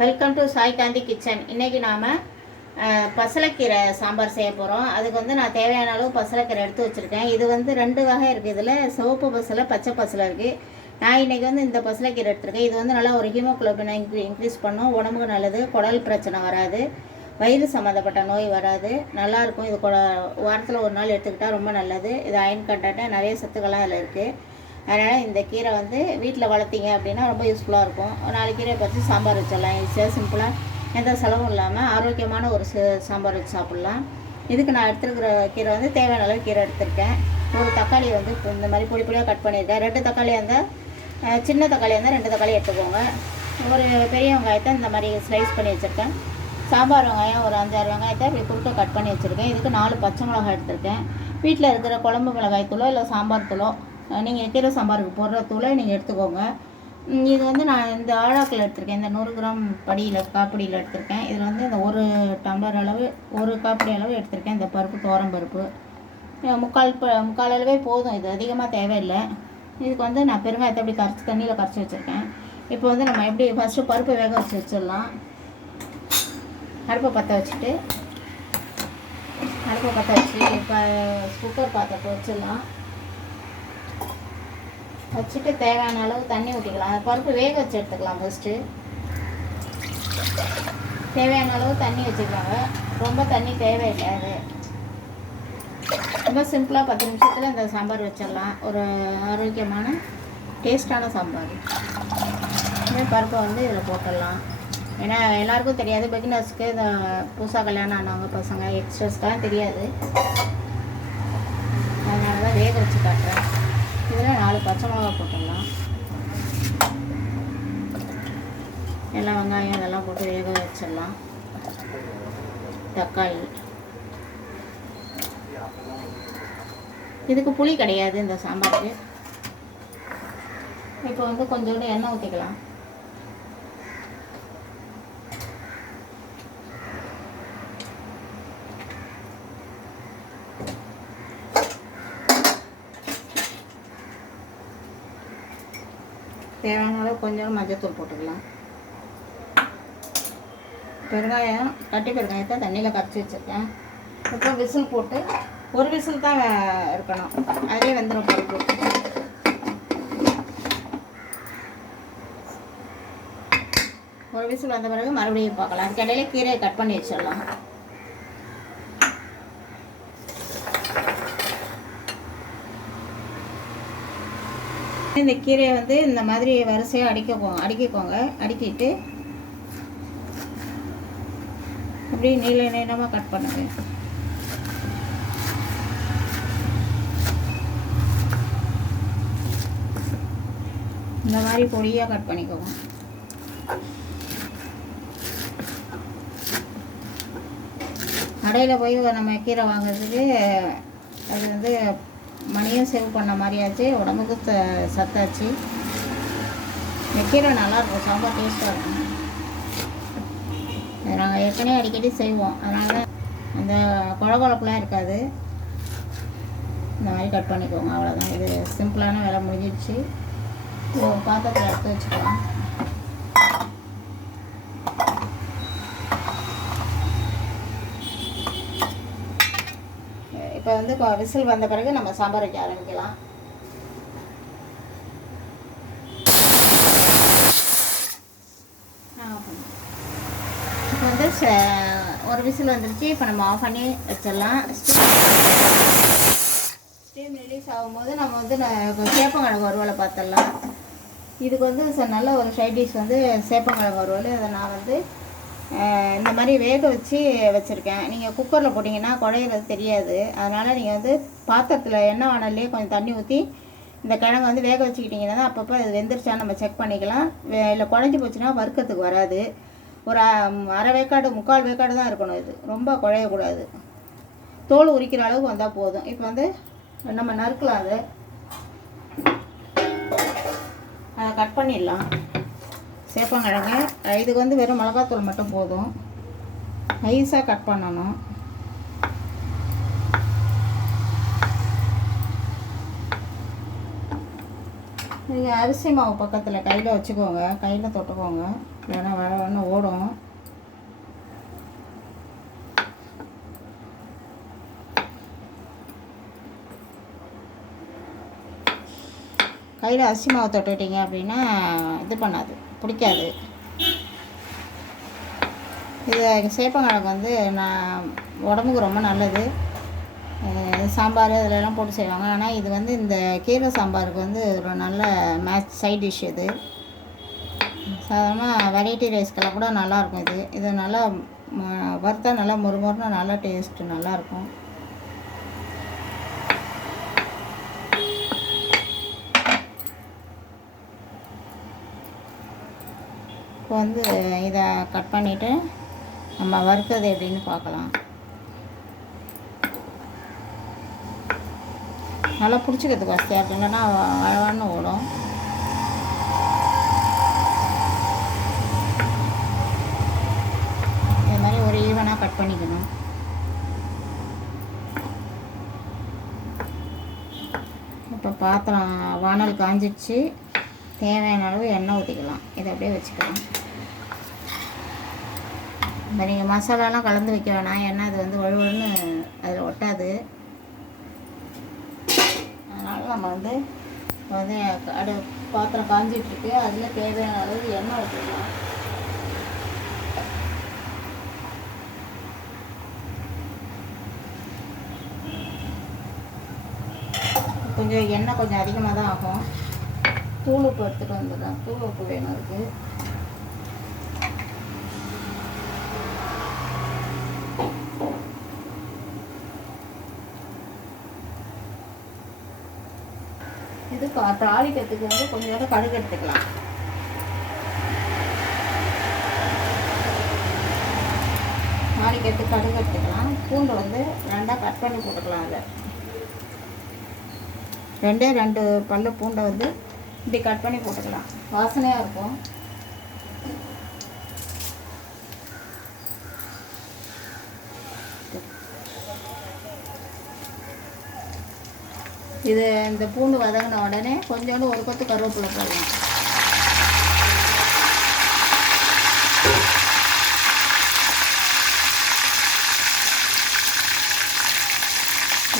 Welcome to Sai Gandhi kitchen இன்றைக்கி நாம் பசலைக்கீரை சாம்பார் செய்ய போகிறோம் அதுக்கு வந்து நான் தேவையான அளவு பசலைக்கீரை எடுத்து வச்சுருக்கேன். இது வந்து ரெண்டு வகை இருக்குது இதில் சிவப்பு பசலை பச்சை பசலை இருக்குது நான் இன்றைக்கி வந்து இந்த பசலைக்கீரை எடுத்திருக்கேன். இது வந்து நல்லா ஒரு ஹீமோக்ளோபினை இன்க்ரீ இன்க்ரீஸ் பண்ணும். உடம்புக்கு நல்லது குடல் பிரச்சனை வராது. வயிறு சம்மந்தப்பட்ட நோய் வராது. நல்லாயிருக்கும் இது கொ வாரத்தில் ஒரு நாள் எடுத்துக்கிட்டால் ரொம்ப நல்லது. இது அயன் கண்டென்ட்டு நிறைய சத்துக்கள்லாம் அதில் இருக்குது அதனால் இந்த கீரை வந்து வீட்டில் வளர்த்தீங்க அப்படின்னா ரொம்ப யூஸ்ஃபுல்லாக இருக்கும். ஒரு நாலு கீரையை பறித்து சாம்பார் வச்சிடலாம். ஈஸியாக சிம்பிளாக எந்த செலவும் இல்லாமல் ஆரோக்கியமான ஒரு சாம்பார் வச்சு சாப்பிட்லாம். இதுக்கு நான் எடுத்துருக்கிற கீரை வந்து தேவையான அளவு கீரை எடுத்திருக்கேன். ஒரு தக்காளி வந்து இப்போ இந்த மாதிரி பொடி பொடியாக கட் பண்ணியிருக்கேன். ரெண்டு தக்காளியாக இருந்தால் சின்ன தக்காளியாக இருந்தால் ரெண்டு தக்காளி எடுத்துக்கோங்க. ஒரு பெரிய வெங்காயத்தை இந்த மாதிரி ஸ்லைஸ் பண்ணி வச்சுருக்கேன். சாம்பார் வெங்காயம் ஒரு அஞ்சாறு வெங்காயத்தை இப்படி குறுக்க கட் பண்ணி வச்சுருக்கேன். இதுக்கு நாலு பச்சை மிளகாய் எடுத்திருக்கேன். வீட்டில் இருக்கிற குழம்பு மிளகாய் தூளோ இல்லை சாம்பார் தூளோ நீங்கள் கீரை சாம்பாருக்கு போடுற தூளை நீங்கள் எடுத்துக்கோங்க. இது வந்து நான் இந்த ஆழாக்கில் எடுத்திருக்கேன். இந்த நூறு கிராம் படியில் காப்பிடியில் எடுத்திருக்கேன். இதில் வந்து இந்த ஒரு டம்ளர் அளவு ஒரு காப்பிடி அளவு எடுத்திருக்கேன். இந்த பருப்பு தோரம் பருப்பு. முக்கால் ப முக்கால் அளவே போதும். இது அதிகமாக தேவையில்லை. இதுக்கு வந்து நான் பெருங்காயத்தை எப்படி கரைச்சி தண்ணியில் கரைச்சி வச்சுருக்கேன். இப்போ வந்து நம்ம எப்படி ஃபஸ்ட்டு பருப்பு வேக வச்சு வச்சிடலாம். அடுப்பை பற்ற வச்சுட்டு அடுப்பை பற்ற வச்சு இப்போ குக்கர் பாத்திரத்தை வச்சிடலாம். வச்சுட்டு தேவையான அளவு தண்ணி ஊற்றிக்கலாம் அந்த பருப்பு வேக வச்சு எடுத்துக்கலாம் ஃபஸ்ட்டு தேவையான அளவு தண்ணி வச்சுக்கலாங்க. ரொம்ப தண்ணி தேவையில்லை அது ரொம்ப சிம்பிளாக பத்து நிமிஷத்தில் இந்த சாம்பார் வச்சிடலாம். ஒரு ஆரோக்கியமான டேஸ்டான சாம்பார். இந்த பருப்பை வந்து இதில் போட்டுடலாம். ஏன்னா எல்லாருக்கும் தெரியாது. பிகினர்ஸ்க்கு இந்த புதுசாக கல்யாணம் ஆனவங்க பசங்க எக்ஸ்ட்ரஸ்க்கெலாம் தெரியாது. அதனால தான் வேக வச்சு காட்டுறேன். அதில் நாலு பச்சை மிளகா போட்டுடலாம். எல்லாம் வெங்காயம் இதெல்லாம் போட்டு வேக வச்சிடலாம். தக்காளி. இதுக்கு புளி கிடையாது இந்த சாம்பாருக்கு. இப்போ வந்து கொஞ்சோண்டு எண்ணெய் ஊற்றிக்கலாம் தேவையான அளவு கொஞ்சம் மஞ்சத்தூள் போட்டுக்கலாம். பெருங்காயம் கட்டி பெருங்காயத்தை தண்ணியில் கரைச்சி வச்சுருக்கேன். இப்போ விசில் போட்டு ஒரு விசில் தான் இருக்கணும். அதே வந்துடும் பருப்பு. ஒரு விசில் வந்த பிறகு மறுபடியும் பார்க்கலாம். அதுக்கு இடையில கீரையை கட் பண்ணி வச்சிடலாம். இந்த கீரையை வந்து இந்த மாதிரி வரிசையாக அடிக்கோங்க அடிக்கிக்கோங்க. அடிக்கிட்டு அப்படியே நீள நீளமாக கட் பண்ணுங்க. இந்த மாதிரி பொடியாக கட் பண்ணிக்கோங்க. கடையில் போய் நம்ம கீரை வாங்குறதுக்கு அது வந்து மணியும் சேவ் பண்ண மாதிரியாச்சு உடம்புக்கு ச சத்தாச்சு. இந்த கீரை நல்லாயிருக்கும். சாம்பார் டேஸ்ட்டாக இருக்கும். நாங்கள் ஏற்கனவே அடிக்கடி செய்வோம். அதனால் அந்த குழகுழப்புலாம் இருக்காது. இந்த மாதிரி கட் பண்ணிக்கோங்க. அவ்வளோதான் இது சிம்பிளான வேலை முடிஞ்சிடுச்சு. ஒரு பாத்திரத்தில் எடுத்து வச்சுக்கலாம். இப்போ வந்து விசில் வந்த பிறகு நம்ம சாம்பார் வைக்க ஆரம்பிக்கலாம். இப்போ வந்து ச- ஒரு விசில் வந்துருச்சு. இப்போ நம்ம ஆஃப் பண்ணி வச்சிடலாம். ஸ்டீம் ரிலீஸ் ஆகும்போது நம்ம வந்து சேப்பங்கிழங்கு வறுவலை பார்த்துடலாம். இதுக்கு வந்து நல்ல ஒரு சைட் டிஷ் வந்து சேப்பங்கிழங்கு வறுவல். அதை நான் வந்து இந்த மாதிரி வேக வச்சு வச்சுருக்கேன். நீங்கள் குக்கரில் போட்டிங்கன்னா குழையிறது தெரியாது. அதனால் நீங்கள் வந்து பாத்திரத்தில் எண்ணெய் வானல்லே கொஞ்சம் தண்ணி ஊற்றி இந்த கிழங்கு வந்து வேக வச்சுக்கிட்டிங்கன்னா தான் அப்பப்போ அது வெந்துருச்சா நம்ம செக் பண்ணிக்கலாம். வே- இல்லை குழஞ்சி போச்சுன்னா வறுக்கிறதுக்கு வராது. ஒரு அரை வேக்காடு முக்கால் வேக்காடு தான் இருக்கணும் இது. ரொம்ப குழையக்கூடாது. தோல் உரிக்கிற அளவுக்கு வந்தால் போதும். இப்போ வந்து நம்ம நறுக்கலாம் அது. அதை கட் பண்ணிடலாம். சேப்பங்கிழங்கு இதுக்கு வந்து வெறும் மிளகாத்தூள் மட்டும் போதும். நைஸாக கட் பண்ணணும். நீங்கள் அரிசி மாவு பக்கத்தில் கையில் வச்சுக்கோங்க. கையில் தொட்டுக்கோங்க. இல்லைன்னா வர வரன்னு ஓடும். கையில் அரிசி மாவு தொட்டுட்டீங்க அப்படின்னா இது பண்ணாது. பிடிக்காது. இது சேப்பங்கிழங்கு வந்து நான் உடம்புக்கு ரொம்ப நல்லது. சாம்பார் அதிலெல்லாம் போட்டு செய்வாங்க. ஆனால் இது வந்து இந்த கீரை சாம்பாருக்கு வந்து ஒரு நல்ல மேட்ச் சைட் டிஷ் இது. சாதாரணமாக வெரைட்டி ரைஸ்க்கெல்லாம் கூட நல்லாயிருக்கும் இது. இது நல்லா வறுத்தா நல்லா மொறுமொறுன்னு நல்லா டேஸ்ட்டு நல்லாயிருக்கும் இப்போ வந்து இதை கட் பண்ணிவிட்டு நம்ம வறுத்தது எப்படின்னு பார்க்கலாம். நல்லா பிடிச்சிக்கிறதுக்கு வசதியாக இருக்கும் இல்லைன்னா அழகான ஓடும். இது மாதிரி ஒரு ஈவனாக கட் பண்ணிக்கணும். இப்போ பாத்திரம் வானல் காஞ்சிடுச்சு தேவையான அளவு எண்ணெய் ஊற்றிக்கலாம் இதை அப்படியே வச்சுக்கலாம். இப்போ நீங்கள் மசாலாலாம் கலந்து வைக்க வேணாம். ஏன்னா அது வந்து வழுவழுன்னு அதில் ஒட்டாது. அதனால் நம்ம வந்து இப்போ வந்து அடு பாத்திரம் காஞ்சிட்ருக்கு. அதில் தேவையான அளவு எண்ணெய் ஊற்றிக்கலாம் கொஞ்சம் எண்ணெய் கொஞ்சம் அதிகமாக தான் ஆகும். தூள் உப்பு எடுத்துகிட்டு வந்துடுறேன். தூள் உப்பு வேணும் இருக்குது தாளிக்கிறதுக்கு வந்து கொஞ்சோண்டு கடுகு எடுத்துக்கலாம். தாளிக்கிறதுக்கு கடுகு எடுத்துக்கலாம். பூண்டு வந்து ரெண்டாக கட் பண்ணி போட்டுக்கலாம் அதை ரெண்டே ரெண்டு பல்லு பூண்டை வந்து இப்படி கட் பண்ணி போட்டுக்கலாம். வாசனையாக இருக்கும். இது இந்த பூண்டு வதங்கின உடனே கொஞ்சோண்டு ஒரு கொத்து கருவேப்பிலை போடலாம்.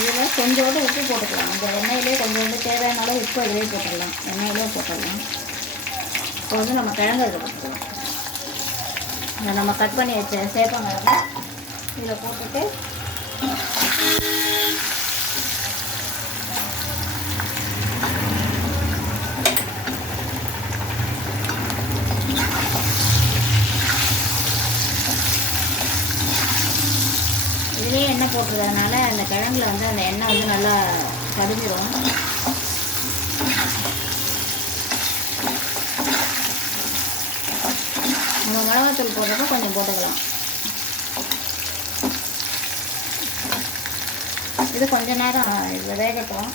இதில் கொஞ்சோண்டு உப்பு போட்டுக்கலாம். இந்த எண்ணெயிலே கொஞ்சோண்டு தேவையான அளவு உப்பு இதிலே போட்டுடலாம் எண்ணெயிலே போட்டுடலாம் இப்போ வந்து நம்ம கிழங்கு இதில் போட்டுக்கலாம் இதை நம்ம கட் பண்ணி வச்ச சேப்பங்கிழங்கு இதில் போட்டுட்டு இதுலேயே எண்ணெய் போட்டுறதுனால அந்த கிழங்குல வந்து அந்த எண்ணெய் வந்து நல்லா கடிஞ்சிரும் நம்ம மிளகாத்தூள் போடுறப்ப கொஞ்சம் போட்டுக்கலாம். இது கொஞ்ச நேரம் இது வேகட்டும்.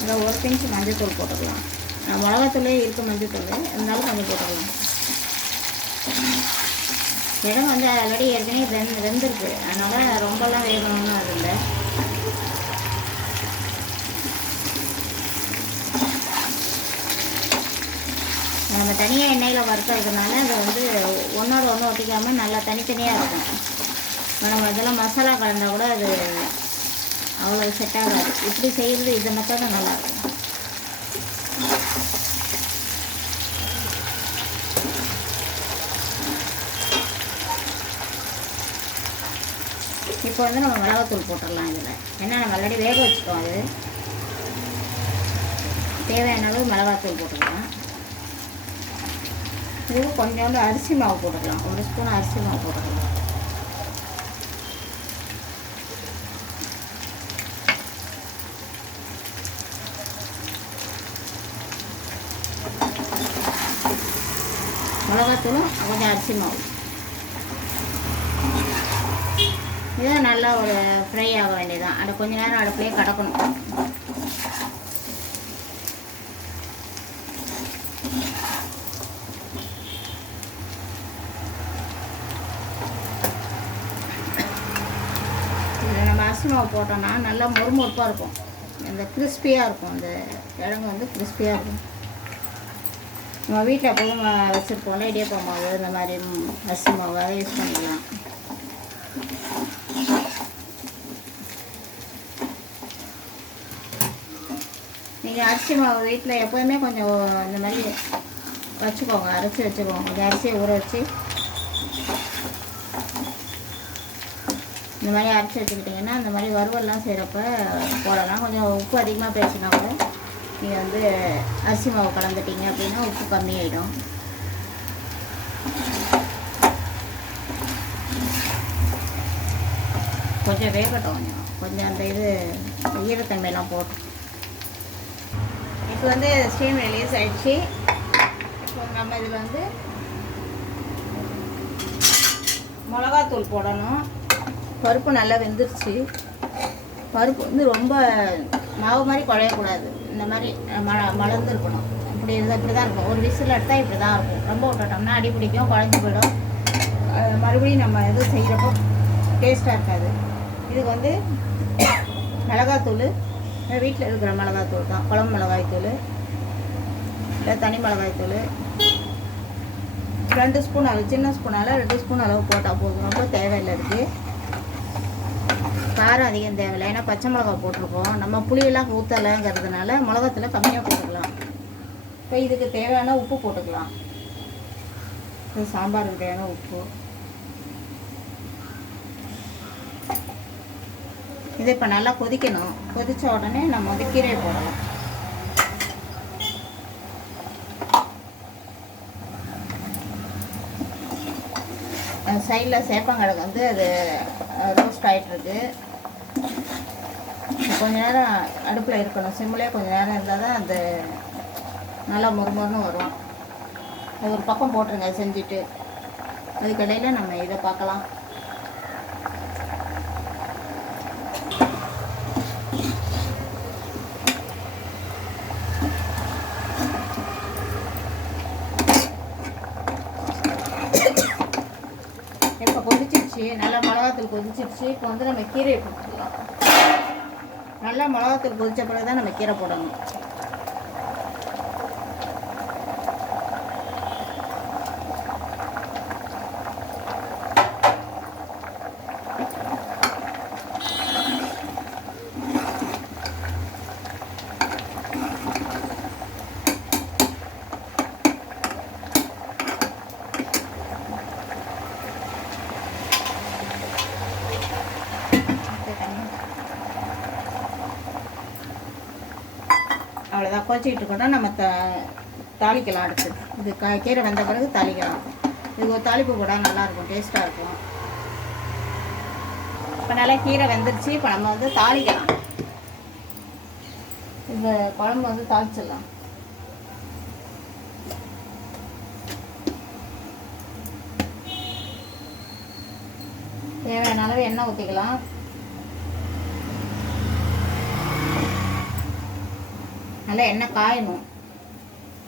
இதில் ஒரு பிஞ்சு மஞ்சள் போட்டுக்கலாம். மிளகாத்தூளே இருக்குது மஞ்சள் தூள் இருந்தாலும் கொஞ்சம் போட்டுக்கலாம். இடம் வந்து ஆல்ரெடி ஏற்கனவே வெந் வெந்திருக்கு. அதனால் ரொம்பலாம் வேகணும்னு அது இல்லை. நம்ம தனியாக எண்ணெயில் வறுத்ததுனால அது வந்து ஒன்றோட ஒன்று ஒட்டிக்காமல் நல்லா தனித்தனியாக இருக்கும். நம்ம இதெல்லாம் மசாலா கலந்தால் கூட அது அவ்வளோ செட் ஆகாது. இப்படி செய்கிறது இந்த மட்டும் தான் நல்லாயிருக்கும் இப்போ வந்து நம்ம மிளகாத்தூள் போட்டுடலாம் இதில். ஏன்னா நம்ம ஆல்ரெடி வேக வச்சுக்கோம் அது. தேவையான அளவு மிளகாத்தூள் போட்டுக்கலாம். இது கொஞ்சோண்டு அரிசி மாவு போட்டுக்கலாம். ஒரு ஸ்பூன் அரிசி மாவு போட்டுக்கலாம். மிளகாத்தூளும் கொஞ்சம் அரிசி மாவு இது நல்லா ஒரு ஃப்ரை ஆக வேண்டியதுதான். அதை கொஞ்ச நேரம் அடுப்புலேயே கடக்கணும். இதில் நம்ம அரிசி மாவு போட்டோம்னா நல்லா மொறுமொறுப்பாக இருக்கும். இந்த கிறிஸ்பியாக இருக்கும். அந்த கிழங்கு வந்து கிறிஸ்பியாக இருக்கும். நம்ம வீட்டில் எப்போதும் வச்சுருப்போம்ல இடியப்பம் மாவு இந்த மாதிரி அரிசி மாவு யூஸ் பண்ணிக்கலாம். நீங்கள் அரிசி மாவு வீட்டில் எப்போதுமே கொஞ்சம் இந்த மாதிரி வச்சுக்கோங்க அரைச்சி வச்சுக்கோங்க கொஞ்சம் அரிசியை ஊற வச்சு இந்த மாதிரி அரைச்சி வச்சுக்கிட்டிங்கன்னா இந்த மாதிரி வறுவல்லாம் செய்கிறப்ப போடலாம் கொஞ்சம் உப்பு அதிகமாக பேசினா கூட நீங்கள் வந்து அரிசி மாவு கலந்துட்டீங்க அப்படின்னா உப்பு கம்மியாயிடும் கொஞ்சம் வேகட்டும் கொஞ்சம் கொஞ்சம் அந்த இது ஈரத்தன்மையெல்லாம் போட்டு இப்போ வந்து ஸ்டீம் ரிலீஸ் ஆயிடுச்சு. இப்போ நம்ம இதில் வந்து மிளகாத்தூள் போடணும். பருப்பு நல்லா வெந்துருச்சு. பருப்பு வந்து ரொம்ப மாவு மாதிரி குழையக்கூடாது. இந்த மாதிரி ம மலர்ந்துருக்கணும். இப்படி இருந்தால் இப்படி தான் இருக்கும். ஒரு விசில் எடுத்தால் இப்படி தான் இருக்கும். ரொம்ப விட்டுட்டோம்னா அடி பிடிக்கும் குழஞ்சி போயிடும். மறுபடியும் நம்ம எதுவும் செய்கிறப்போ டேஸ்ட்டாக இருக்காது. இதுக்கு வந்து மிளகாத்தூள் வீட்டில் இருக்கிற மிளகாத்தூள் தான். குழம்பு மிளகாய்த்தூள் இல்லை தனி மிளகாய்த்தூள். ரெண்டு ஸ்பூன் அளவு சின்ன ஸ்பூனால் ரெண்டு ஸ்பூன் அளவு போட்டால் போதும். ரொம்ப தேவையில்லை இருக்குது காரம் அதிகம் தேவையில்லை. ஏன்னா பச்சை மிளகா போட்டிருக்கோம். நம்ம புளியெல்லாம் ஊற்றலைங்கிறதுனால மிளகாத்தில் கம்மியாக போட்டுக்கலாம். இப்போ இதுக்கு தேவையான உப்பு போட்டுக்கலாம். இது சாம்பாருக்கு தேவையான உப்பு. இது இப்போ நல்லா கொதிக்கணும். கொதித்த உடனே நம்ம வந்து கீரையை போடலாம் சைடில் சேப்பங்கிழங்கு வந்து அது ரோஸ்ட் ஆகிட்டுருக்கு கொஞ்ச நேரம் அடுப்பில் இருக்கணும். சிம்மிலே கொஞ்ச நேரம் இருந்தால் தான் அது நல்லா முறுமுறுன்னு வரும். அது ஒரு பக்கம் போட்டுருங்க செஞ்சுட்டு. அதுக்கடையில் நம்ம இதை பார்க்கலாம் இப்போ கொதிச்சிருச்சு நல்லா மிளகாத்தூள் கொதிச்சிருச்சு. இப்போ வந்து நம்ம கீரையை போட்டுக்கலாம். நல்லா மிளகாத்தூள் கொதிச்ச பிறகு தான் நம்ம கீரை போடணும் அவ்வளோதான் கொச்சிக்கிட்டு கூட நம்ம த தாளிக்கலாம் அடுத்து. இது க கீரை வந்த பிறகு தாளிக்கலாம். இது ஒரு தாளிப்பு கூட நல்லாயிருக்கும் டேஸ்ட்டாக இருக்கும். இப்போ நல்லா கீரை வெந்துருச்சு இப்போ நம்ம வந்து தாளிக்கலாம். இந்த குழம்பு வந்து தாளிச்சிடலாம். தேவையான அளவு எண்ணெய் ஊற்றிக்கலாம் நல்லா எண்ணெய் காயணும்.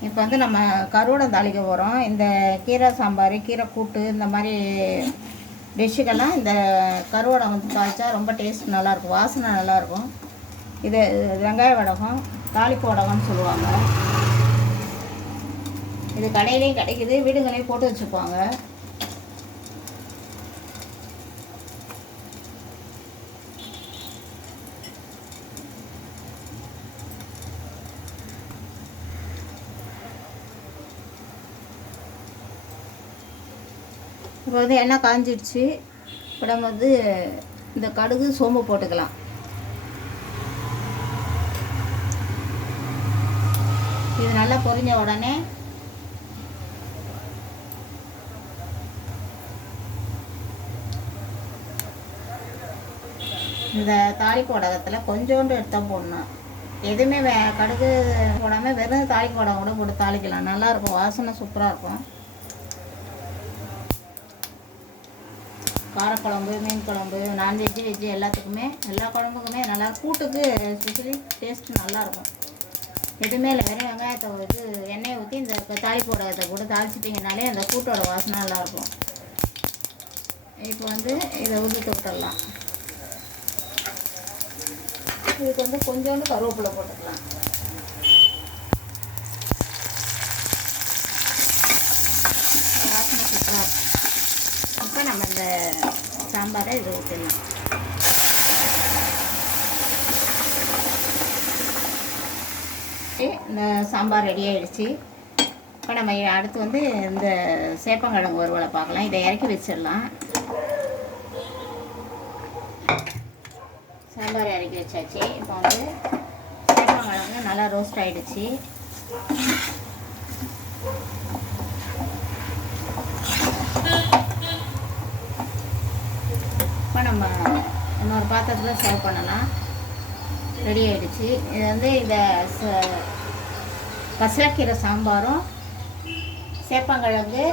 இப்போ வந்து நம்ம கருவடம் தாளிக்க போகிறோம் இந்த கீரை சாம்பார் கீரை கூட்டு இந்த மாதிரி டிஷ்ஷுக்கெல்லாம் இந்த கருவடம் வந்து தாளித்தா ரொம்ப டேஸ்ட் நல்லாயிருக்கும். வாசனை நல்லாயிருக்கும். இது வெங்காய வடகம் தாளிப்பு வடகம்னு சொல்லுவாங்க. இது கடையிலையும் கிடைக்குது வீடுங்களையும் போட்டு வச்சுப்பாங்க இப்போ வந்து எண்ணெய் காஞ்சிடுச்சு. இப்போ நம்ம வந்து இந்த கடுகு சோம்பு போட்டுக்கலாம். இது நல்லா பொரிஞ்ச உடனே இந்த தாளிப்பு வடகத்தில் கொஞ்சோண்டு எடுத்தால் போடணும் எதுவுமே வே கடுகு போடாமல் வெறும் தாளிப்பு வடகம் கூட போட்டு தாளிக்கலாம். நல்லாயிருக்கும் வாசனை சூப்பராக இருக்கும். காரக்குழம்பு மீன் குழம்பு நான்வெஜ்ஜு வெஜ்ஜு எல்லாத்துக்குமே எல்லா குழம்புக்குமே நல்லா கூட்டுக்கு ஸ்பெஷலி டேஸ்ட் நல்லாயிருக்கும் எதுவுமே இல்லை வெறும் வெங்காயத்தை இது எண்ணெயை ஊற்றி இந்த தாளிப்பு வடகத்தை போட்டு தாளிச்சிட்டிங்கனாலே அந்த கூட்டோட வாசனை நல்லாயிருக்கும் இப்போ வந்து இதை உதுத்து விட்டுடலாம் இதுக்கு வந்து கொஞ்சோண்டு கருவேப்பிலை போட்டுக்கலாம். வாசனை சூப்பராக இருக்கும். இப்போ நம்ம இந்த சாம்பாரை இது ஊற்றிடலாம் இந்த சாம்பார் ரெடி ஆகிடுச்சு இப்போ நம்ம அடுத்து வந்து இந்த சேப்பங்கிழங்கு ஒருவலை பார்க்கலாம். இதை இறக்கி வச்சிடலாம். சாம்பார் இறக்கி வச்சாச்சு. இப்போ வந்து சேப்பங்கிழங்கு நல்லா ரோஸ்ட் ஆகிடுச்சு இப்போ நம்ம இன்னொரு பாத்திரத்தில் சர்வ் பண்ணலாம். ரெடி ஆகிடுச்சு இது வந்து இந்த ச- பசலக்கீரை சாம்பாரும் சேப்பங்கிழங்கு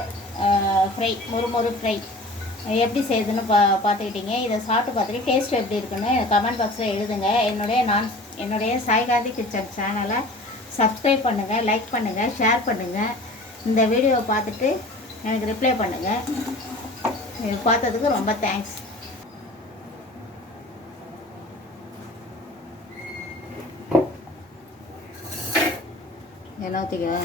ஃப்ரை மொறு ஃப்ரை எப்படி செய்யுதுன்னு பா பார்த்துக்கிட்டீங்க இதை சாப்பிட்டு பார்த்துட்டு டேஸ்ட் எப்படி இருக்குன்னு கமெண்ட் பாக்ஸில் எழுதுங்க. என்னுடைய நான் என்னுடைய சாய்காந்தி கிச்சன் சேனலை சப்ஸ்கிரைப் பண்ணுங்கள் லைக் பண்ணுங்கள் ஷேர் பண்ணுங்கள் இந்த வீடியோவை பார்த்துட்டு எனக்கு ரிப்ளை பண்ணுங்கள் பார்த்ததுக்கு ரொம்ப தேங்க்ஸ் 啊，这个。